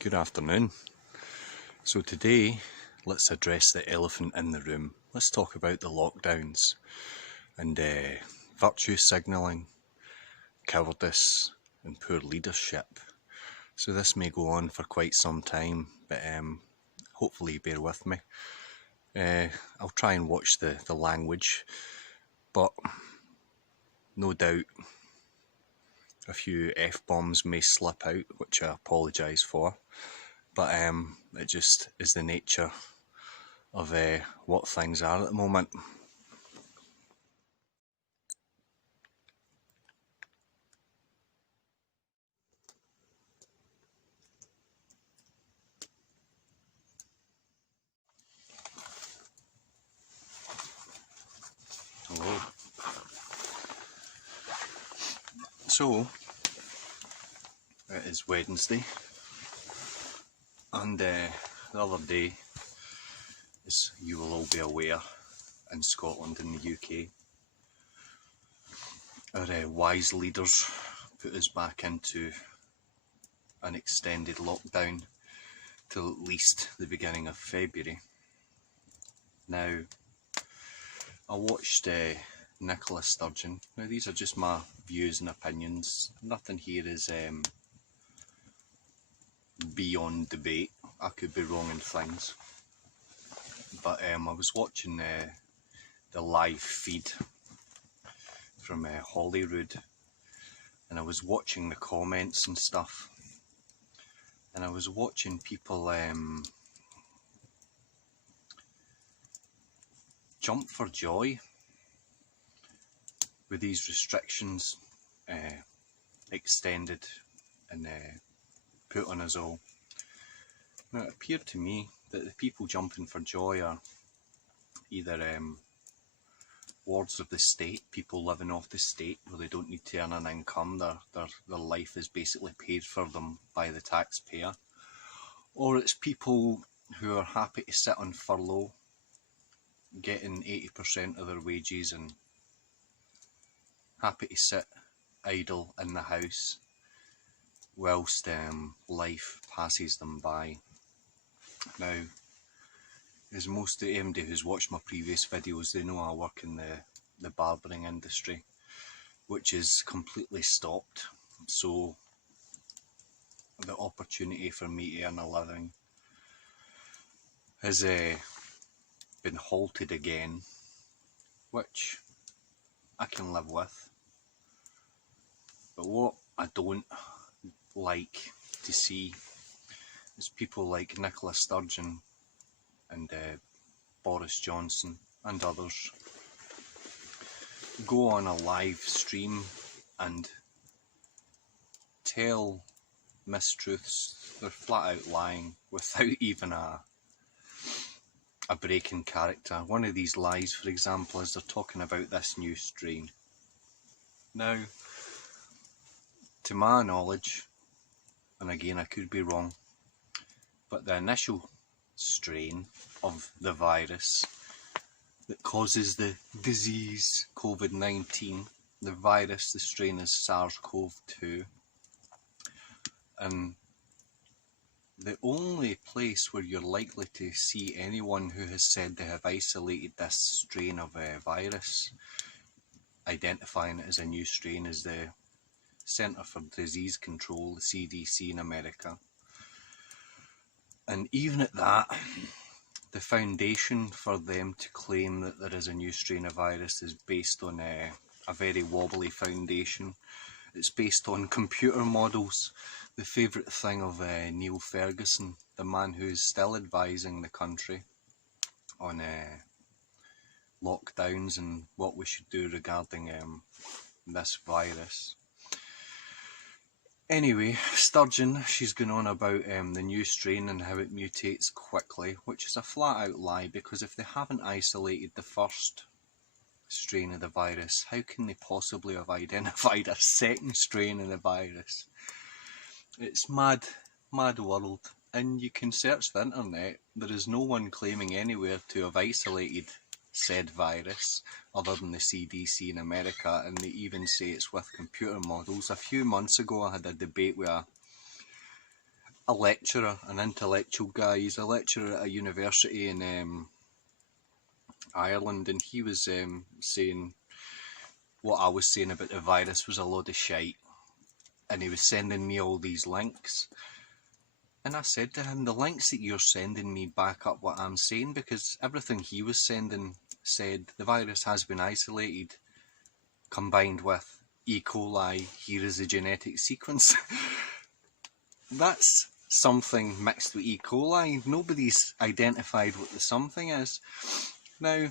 Good afternoon. So today, let's address the elephant in the room. Let's talk about the lockdowns and virtue signalling, cowardice and poor leadership. So this may go on for quite some time, but hopefully bear with me. I'll try and watch the language, but no doubt a few F-bombs may slip out, which I apologise for. But it just is the nature of what things are at the moment. Hello. So, it is Wednesday, and the other day, as you will all be aware, in Scotland and the UK, our wise leaders put us back into an extended lockdown till at least the beginning of February. Now, I watched Nicola Sturgeon. Now, these are just my views and opinions. Nothing here is beyond debate. I could be wrong in things. But I was watching the live feed from Holyrood, and I was watching the comments and stuff, and I was watching people jump for joy with these restrictions extended and put on us all. Now, it appeared to me that the people jumping for joy are either wards of the state, people living off the state where they don't need to earn an income, their life is basically paid for them by the taxpayer, or it's people who are happy to sit on furlough, getting 80% of their wages and happy to sit idle in the house whilst life passes them by. Now, as most of anybody who's watched my previous videos, they know I work in the barbering industry, which is completely stopped. So the opportunity for me to earn a living has been halted again, which I can live with. But what I don't like to see is people like Nicola Sturgeon and Boris Johnson and others go on a live stream and tell mistruths. They're flat out lying without even a break in character. One of these lies, for example, is they're talking about this new strain. Now, to my knowledge, and again I could be wrong, but the initial strain of the virus that causes the disease COVID-19, the virus, the strain is SARS-CoV-2, and the only place where you're likely to see anyone who has said they have isolated this strain of a virus, identifying it as a new strain, is the Centre for Disease Control, the CDC in America. And even at that, the foundation for them to claim that there is a new strain of virus is based on a very wobbly foundation. It's based on computer models, the favourite thing of Neil Ferguson, the man who is still advising the country on lockdowns and what we should do regarding this virus. Anyway, Sturgeon, she's going on about the new strain and how it mutates quickly, which is a flat out lie, because if they haven't isolated the first strain of the virus, how can they possibly have identified a second strain of the virus? It's mad world, and you can search the internet. There is no one claiming anywhere to have isolated said virus other than the CDC in America, and they even say it's with computer models. A few months ago I had a debate with a lecturer, an intellectual guy. He's a lecturer at a university in Ireland, and he was saying what I was saying about the virus was a load of shite, and he was sending me all these links. And I said to him, the links that you're sending me back up what I'm saying, because everything he was sending said the virus has been isolated, combined with E. coli, here is the genetic sequence. That's something mixed with E. coli. Nobody's identified what the something is. Now,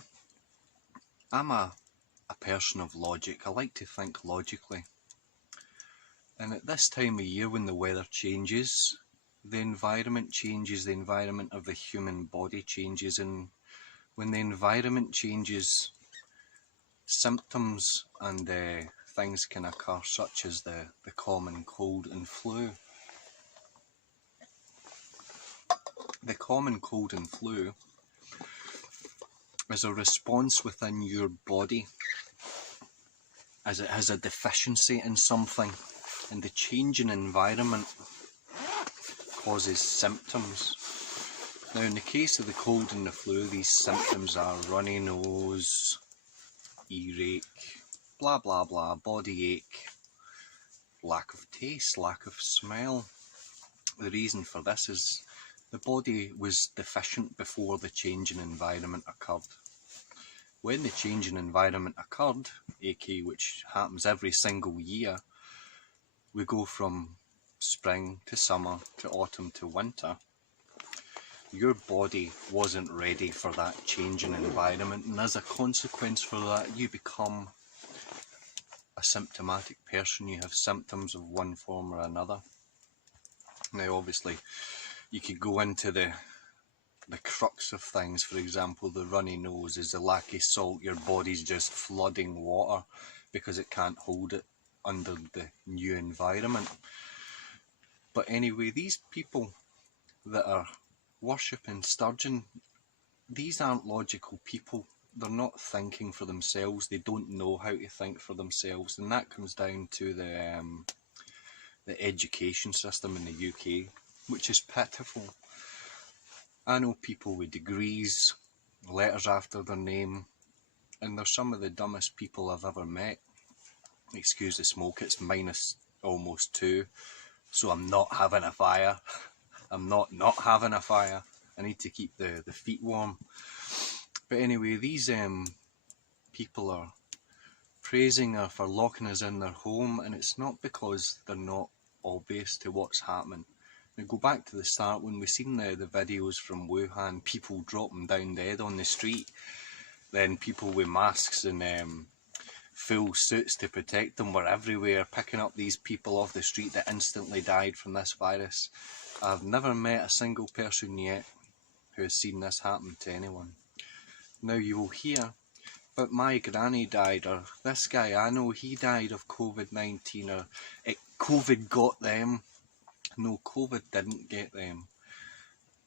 I'm a person of logic. I like to think logically. And at this time of year, when the weather changes, the environment changes, the environment of the human body changes, and when the environment changes, symptoms and things can occur, such as the common cold and flu. The common cold and flu is a response within your body as it has a deficiency in something, and the change in environment causes symptoms. Now, in the case of the cold and the flu, these symptoms are runny nose, earache, blah blah blah, body ache, lack of taste, lack of smell. The reason for this is the body was deficient before the change in environment occurred. When the change in environment occurred, aka which happens every single year, we go from spring to summer to autumn to winter. Your body wasn't ready for that change in environment, and as a consequence for that, you become a symptomatic person. You have symptoms of one form or another. Now, obviously, you could go into the crux of things. For example, the runny nose is the lack of salt. Your body's just flooding water because it can't hold it under the new environment. But anyway, these people that are worshipping sturgeon, these aren't logical people. They're not thinking for themselves. They don't know how to think for themselves, and that comes down to the education system in the UK, which is pitiful. I know people with degrees, letters after their name, and they're some of the dumbest people I've ever met. Excuse the smoke, it's minus almost 2, so I'm not having a fire. I'm not having a fire. I need to keep the feet warm. But anyway, these people are praising her for locking us in their home, and it's not because they're not obvious to what's happening. Now, go back to the start when we seen the videos from Wuhan, people dropping down dead on the street, then people with masks and full suits to protect them were everywhere, picking up these people off the street that instantly died from this virus. I've never met a single person yet who has seen this happen to anyone. Now, you will hear, but my granny died, or this guy I know, he died of COVID-19, or COVID got them. No, COVID didn't get them.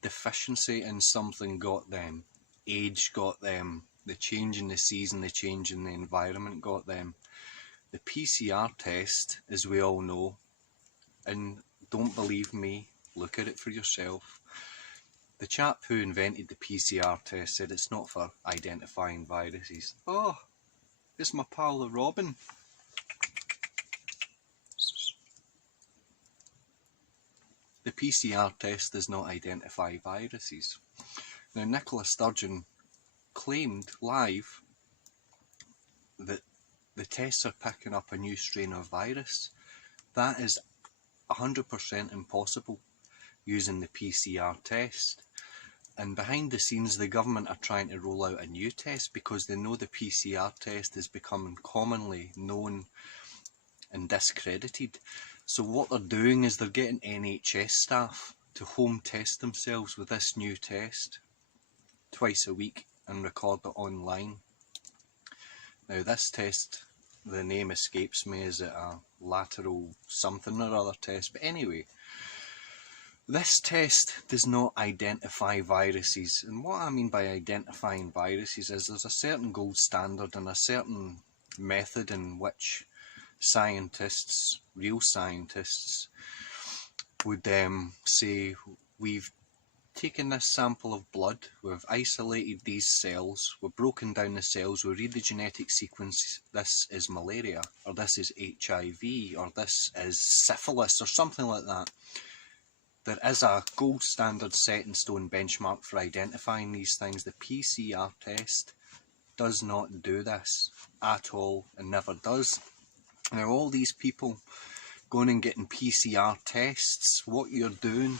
Deficiency in something got them. Age got them. The change in the season, the change in the environment got them. The PCR test, as we all know, and don't believe me, look at it for yourself. The chap who invented the PCR test said it's not for identifying viruses. Oh, it's my pal Robin. The PCR test does not identify viruses. Now, Nicola Sturgeon claimed live that the tests are picking up a new strain of virus. That is 100% impossible using the PCR test. And behind the scenes, the government are trying to roll out a new test because they know the PCR test is becoming commonly known and discredited. So what they're doing is they're getting NHS staff to home test themselves with this new test twice a week and record it online. Now, this test, the name escapes me, is it a lateral something or other test? But anyway, this test does not identify viruses. And what I mean by identifying viruses is there's a certain gold standard and a certain method in which scientists, real scientists, would say, we've taken this sample of blood, we've isolated these cells, we've broken down the cells, we read the genetic sequence, this is malaria, or this is HIV, or this is syphilis, or something like that. There is a gold standard set in stone benchmark for identifying these things. The PCR test does not do this at all, and never does. Now all these people going and getting PCR tests, what you're doing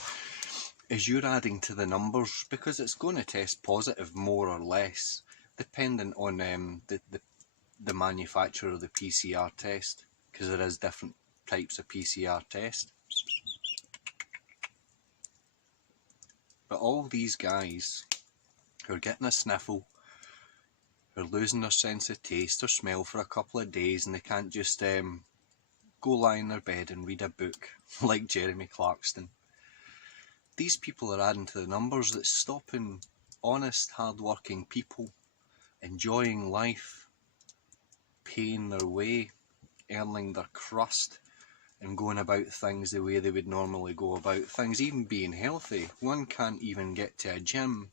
is you're adding to the numbers, because it's going to test positive more or less, dependent on the manufacturer of the PCR test, because there is different types of PCR test. But all these guys who are getting a sniffle, who are losing their sense of taste or smell for a couple of days, and they can't just go lie in their bed and read a book like Jeremy Clarkson. These people are adding to the numbers that's stopping honest, hard-working people enjoying life, paying their way, earning their crust, and going about things the way they would normally go about things, even being healthy. One can't even get to a gym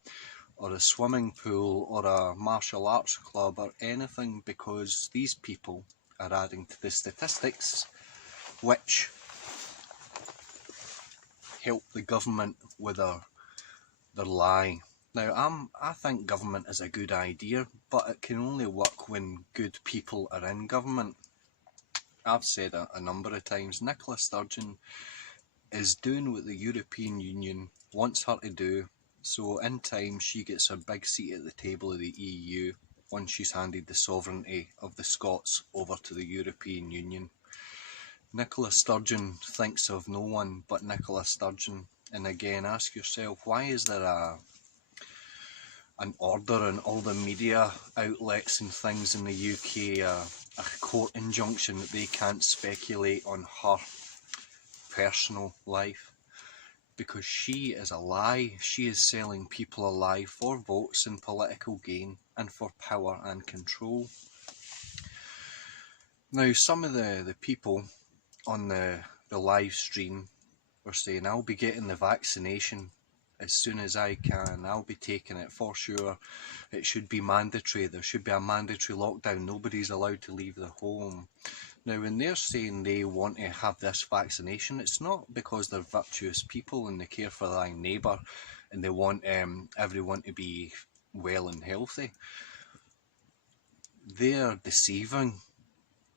or a swimming pool or a martial arts club or anything, because these people are adding to the statistics, which help the government with their lie. Now, I think government is a good idea, but it can only work when good people are in government. I've said it a number of times, Nicola Sturgeon is doing what the European Union wants her to do, so in time she gets her big seat at the table of the EU once she's handed the sovereignty of the Scots over to the European Union. Nicola Sturgeon thinks of no one but Nicola Sturgeon, and again, ask yourself, why is there an order in all the media outlets and things in the UK, a court injunction that they can't speculate on her personal life? Because she is a lie. She is selling people a lie for votes and political gain and for power and control. Now, some of the people on the live stream were saying, I'll be getting the vaccination as soon as I can, I'll be taking it for sure, it should be mandatory, there should be a mandatory lockdown, nobody's allowed to leave the home. Now, when they're saying they want to have this vaccination, it's not because they're virtuous people and they care for their neighbour and they want everyone to be well and healthy. They're deceiving,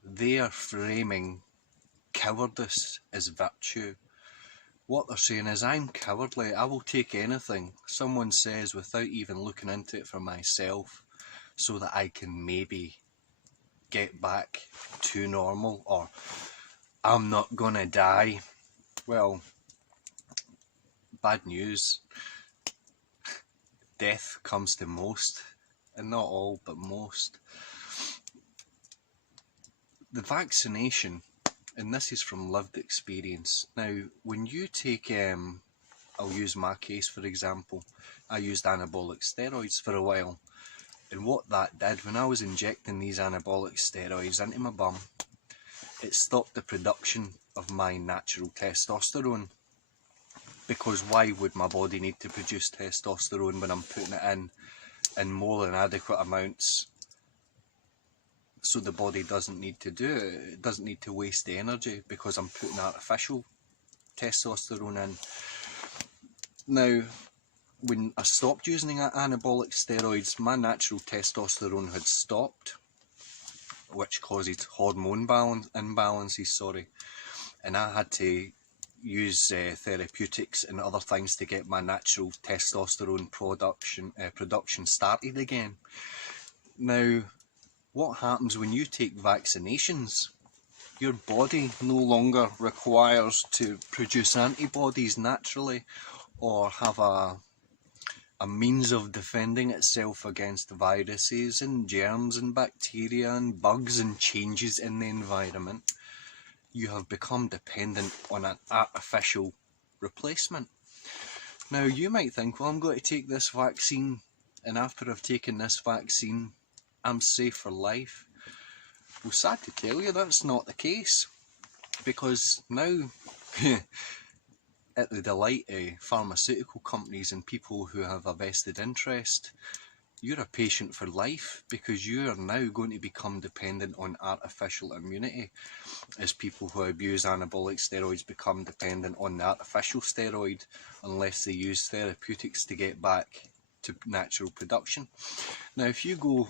they are framing cowardice as virtue. What they're saying is, I'm cowardly, I will take anything someone says without even looking into it for myself, so that I can maybe get back to normal, or I'm not gonna die. Well, bad news. Death comes to most, and not all, but most. The vaccination, and this is from lived experience. Now, when you take, I'll use my case for example, I used anabolic steroids for a while, and what that did, when I was injecting these anabolic steroids into my bum, it stopped the production of my natural testosterone. Because why would my body need to produce testosterone when I'm putting it in more than adequate amounts? So the body doesn't need to do it. It doesn't need to waste the energy because I'm putting artificial testosterone in. Now, when I stopped using anabolic steroids, my natural testosterone had stopped, which causes hormone imbalances, and I had to use therapeutics and other things to get my natural testosterone production started again. Now, what happens when you take vaccinations? Your body no longer requires to produce antibodies naturally, or have a means of defending itself against viruses and germs and bacteria and bugs and changes in the environment. You have become dependent on an artificial replacement. Now, you might think, well, I'm going to take this vaccine, and after I've taken this vaccine, I'm safe for life. Well, sad to tell you, that's not the case, because now at the delight of pharmaceutical companies and people who have a vested interest, you're a patient for life, because you are now going to become dependent on artificial immunity as people who abuse anabolic steroids become dependent on the artificial steroid unless they use therapeutics to get back to natural production. Now, if you go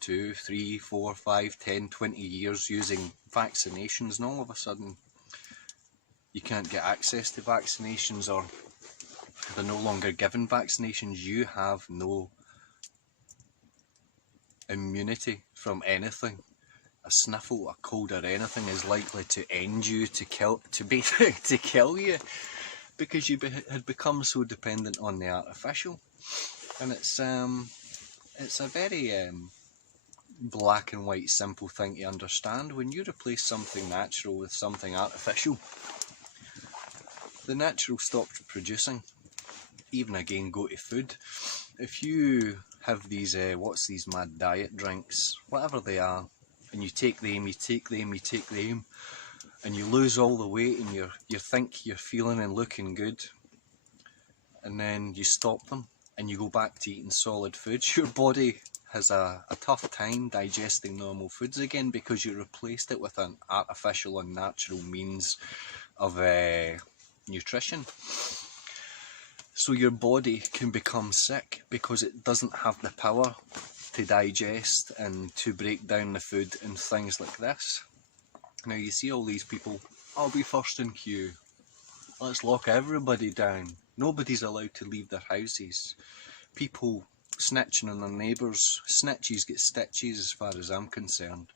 2, 3, 4, 5, 10, 20 years using vaccinations, and all of a sudden you can't get access to vaccinations, or they're no longer given vaccinations, you have no immunity from anything. A sniffle, a cold or anything is likely to end you, to kill you, because you had become so dependent on the artificial. And it's a very black and white simple thing to understand. When you replace something natural with something artificial, the natural stopped producing. Even again, go to food. If you have these what's these mad diet drinks, whatever they are, and you take them, and you lose all the weight, and you think you're feeling and looking good, and then you stop them and you go back to eating solid foods, your body has a tough time digesting normal foods again, because you replaced it with an artificial and natural means of nutrition. So your body can become sick because it doesn't have the power to digest and to break down the food and things like this. Now you see all these people, I'll be first in queue, let's lock everybody down, nobody's allowed to leave their houses, people snitching on their neighbours, snitches get stitches as far as I'm concerned,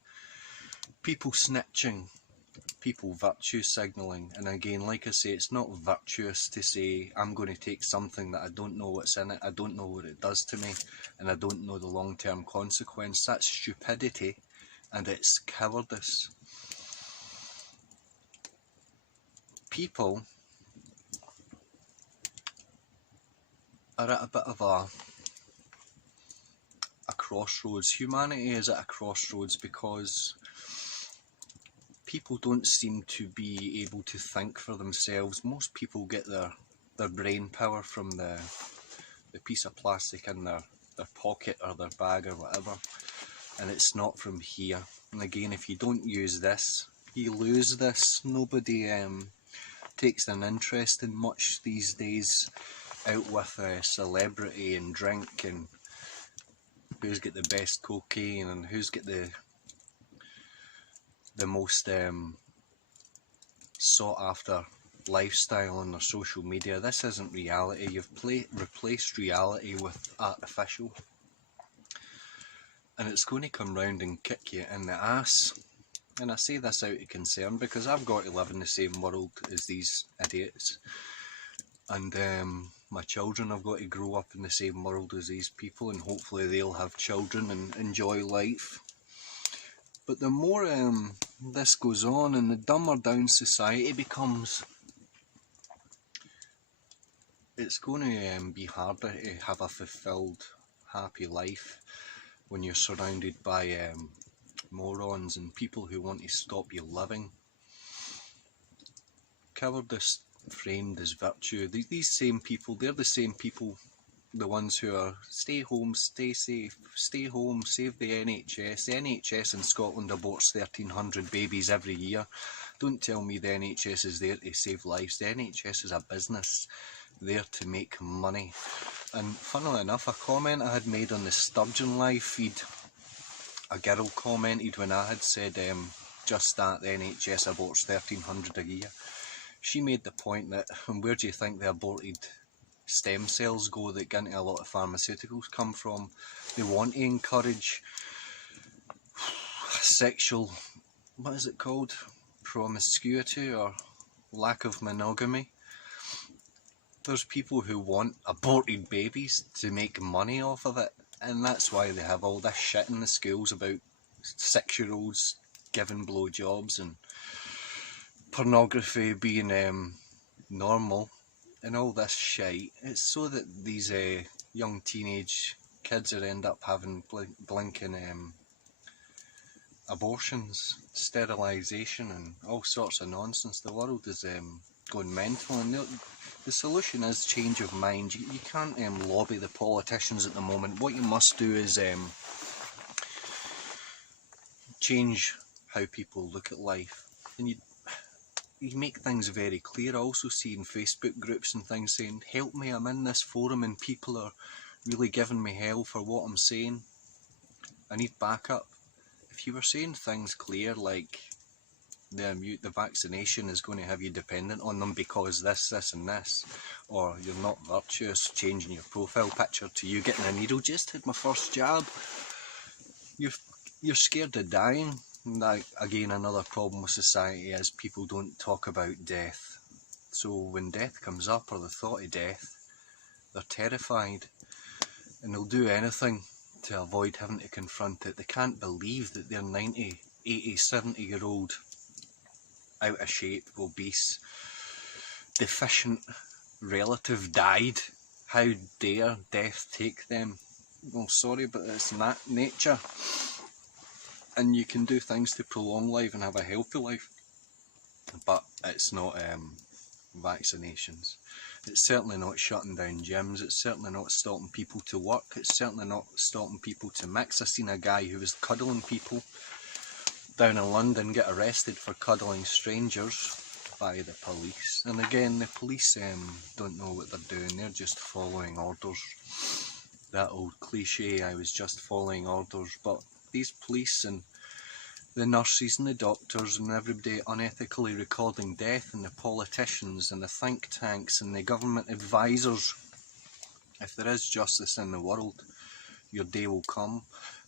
people snitching, people virtue signalling. And again, like I say, it's not virtuous to say I'm going to take something that I don't know what's in it, I don't know what it does to me, and I don't know the long-term consequence. That's stupidity and it's cowardice. People are at a bit of a crossroads. Humanity is at a crossroads because people don't seem to be able to think for themselves. Most people get their brain power from the piece of plastic in their pocket or their bag or whatever, and it's not from here. And again, if you don't use this, you lose this. Nobody takes an interest in much these days, out with celebrity and drink, and who's got the best cocaine and who's got the most sought after lifestyle on their social media. This isn't reality. You've replaced reality with artificial, and it's going to come round and kick you in the ass. And I say this out of concern because I've got to live in the same world as these idiots, and my children have got to grow up in the same world as these people, and hopefully they'll have children and enjoy life. But the more this goes on and the dumber down society becomes, it's going to be harder to have a fulfilled, happy life when you're surrounded by morons and people who want to stop you living. Cowardice framed as virtue. These same people, they're the same people, the ones who are stay home, stay safe, stay home, save the NHS. The NHS in Scotland aborts 1,300 babies every year. Don't tell me the NHS is there to save lives. The NHS is a business there to make money. And funnily enough, a comment I had made on the Sturgeon live feed, a girl commented when I had said just that the NHS aborts 1,300 a year. She made the point that, where do you think the aborted stem cells go that get into a lot of pharmaceuticals come from? They want to encourage sexual, what is it called, promiscuity or lack of monogamy. There's people who want aborted babies to make money off of it, and that's why they have all this shit in the schools about 6-year-olds giving blowjobs and pornography being normal and all this shite. It's so that these young teenage kids are end up having blinking abortions, sterilisation and all sorts of nonsense. The world is going mental. And the solution is change of mind. You can't lobby the politicians at the moment. What you must do is change how people look at life. And you make things very clear. I also see in Facebook groups and things saying, help me, I'm in this forum and people are really giving me hell for what I'm saying. I need backup. If you were saying things clear like the vaccination is going to have you dependent on them because this and this, or you're not virtuous, changing your profile picture to you getting a needle, just had my first jab, you're scared of dying. And that, again, another problem with society is people don't talk about death. So when death comes up, or the thought of death, they're terrified and they'll do anything to avoid having to confront it. They can't believe that their 90, 80, 70-year-old out of shape, obese, deficient relative died. How dare death take them? Well, sorry, but it's nature. And you can do things to prolong life and have a healthy life. But it's not vaccinations. It's certainly not shutting down gyms. It's certainly not stopping people to work. It's certainly not stopping people to mix. I seen a guy who was cuddling people down in London get arrested for cuddling strangers by the police. And again, the police don't know what they're doing. They're just following orders. That old cliche, I was just following orders. But these police and the nurses and the doctors and everybody unethically recording death, and the politicians and the think tanks and the government advisors, if there is justice in the world, your day will come.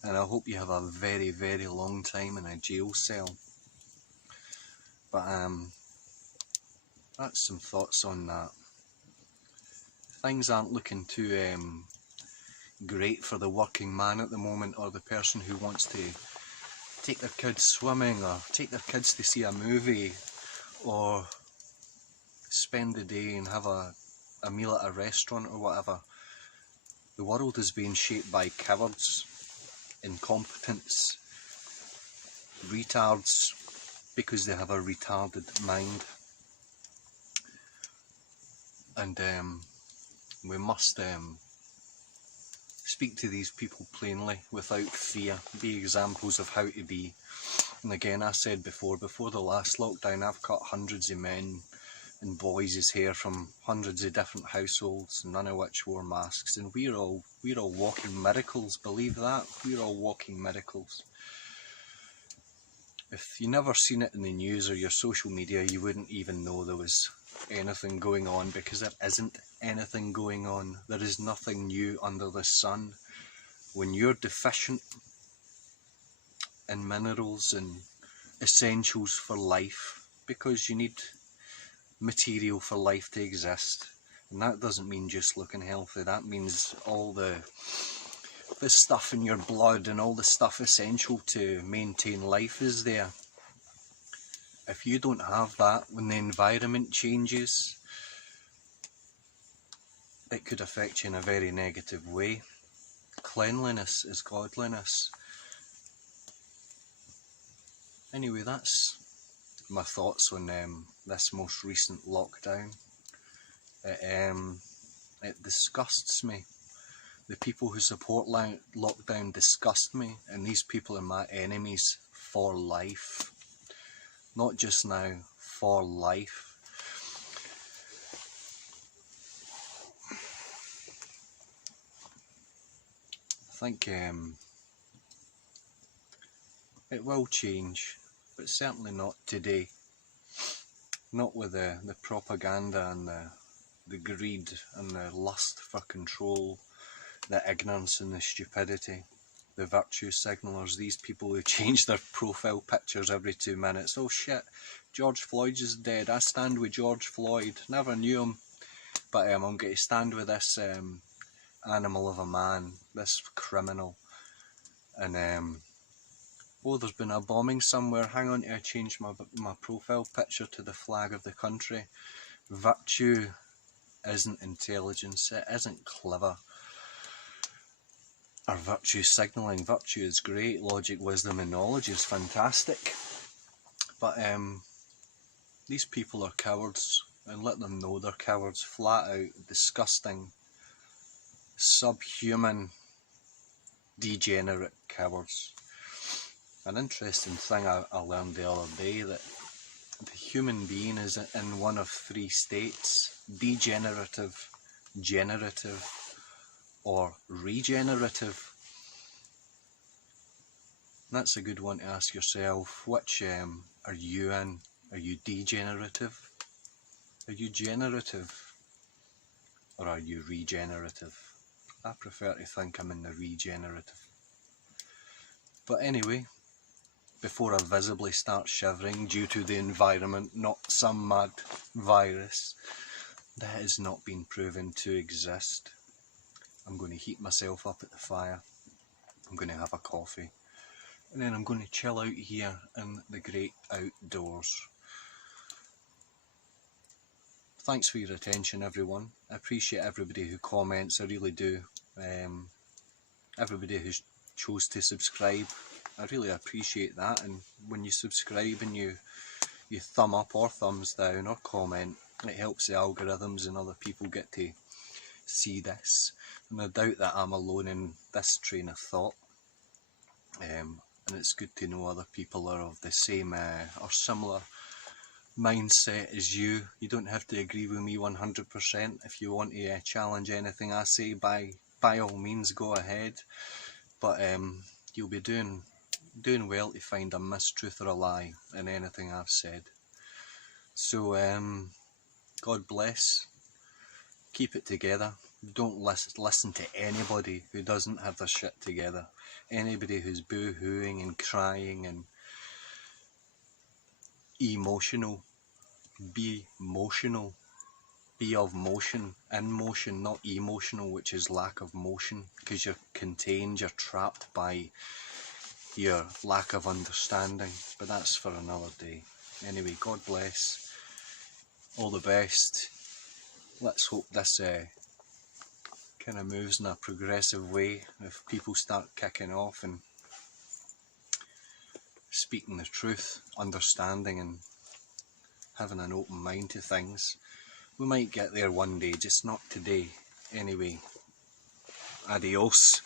And I hope you have a very, very long time in a jail cell. But that's some thoughts on that. Things aren't looking too great for the working man at the moment, or the person who wants to take their kids swimming, or take their kids to see a movie, or spend the day and have a meal at a restaurant or whatever. The world is being shaped by cowards, incompetents, retards, because they have a retarded mind. And we must speak to these people plainly, without fear, be examples of how to be. And again, I said before the last lockdown, I've cut hundreds of men and boys' hair from hundreds of different households, none of which wore masks, and we're all walking miracles, believe that, we're all walking miracles. If you never seen it in the news or your social media, you wouldn't even know there was anything going on, because there isn't anything going on. There is nothing new under the sun. When you're deficient in minerals and essentials for life, because you need material for life to exist, and that doesn't mean just looking healthy, that means all the stuff in your blood and all the stuff essential to maintain life is there. If you don't have that, when the environment changes, it could affect you in a very negative way. Cleanliness is godliness. Anyway, that's my thoughts on this most recent lockdown. It disgusts me. The people who support lockdown disgust me, and these people are my enemies for life. Not just now, for life. I think it will change, but certainly not today. Not with the propaganda and the greed and the lust for control, the ignorance and the stupidity, the virtue signalers, these people who change their profile pictures every 2 minutes. Oh shit, George Floyd is dead, I stand with George Floyd, never knew him, but I'm going to stand with this animal of a man, this criminal. And oh, there's been a bombing somewhere, hang on, I changed my profile picture to the flag of the country. Virtue isn't intelligence, it isn't clever, or virtue signalling. Virtue is great, logic, wisdom and knowledge is fantastic, but these people are cowards. and let them know they're cowards. Flat out, disgusting, subhuman, degenerate cowards. An interesting thing I learned the other day, that the human being is in one of three states: degenerative, generative, or regenerative. That's a good one to ask yourself. Which are you in? Are you degenerative? Are you generative? Or are you regenerative? I prefer to think I'm in the regenerative. But anyway, before I visibly start shivering due to the environment, not some mad virus that has not been proven to exist, I'm going to heat myself up at the fire. I'm going to have a coffee. And then I'm going to chill out here in the great outdoors. Thanks for your attention, everyone. I appreciate everybody who comments, I really do. Everybody who chose to subscribe, I really appreciate that. And when you subscribe and you thumb up or thumbs down or comment, it helps the algorithms and other people get to see this. And I doubt that I'm alone in this train of thought. And it's good to know other people are of the same or similar mindset as you. You don't have to agree with me 100%. If you want to challenge anything I say, by all means go ahead. But you'll be doing well to find a mistruth or a lie in anything I've said. So God bless. Keep it together. Don't listen to anybody who doesn't have their shit together. Anybody who's boo-hooing and crying and emotional. Be motional. Be of motion. In motion, not emotional, which is lack of motion. Because you're contained, you're trapped by your lack of understanding. But that's for another day. Anyway, God bless. All the best. Let's hope this kind of moves in a progressive way. If people start kicking off and speaking the truth, understanding and having an open mind to things, we might get there one day, just not today. Anyway, adios.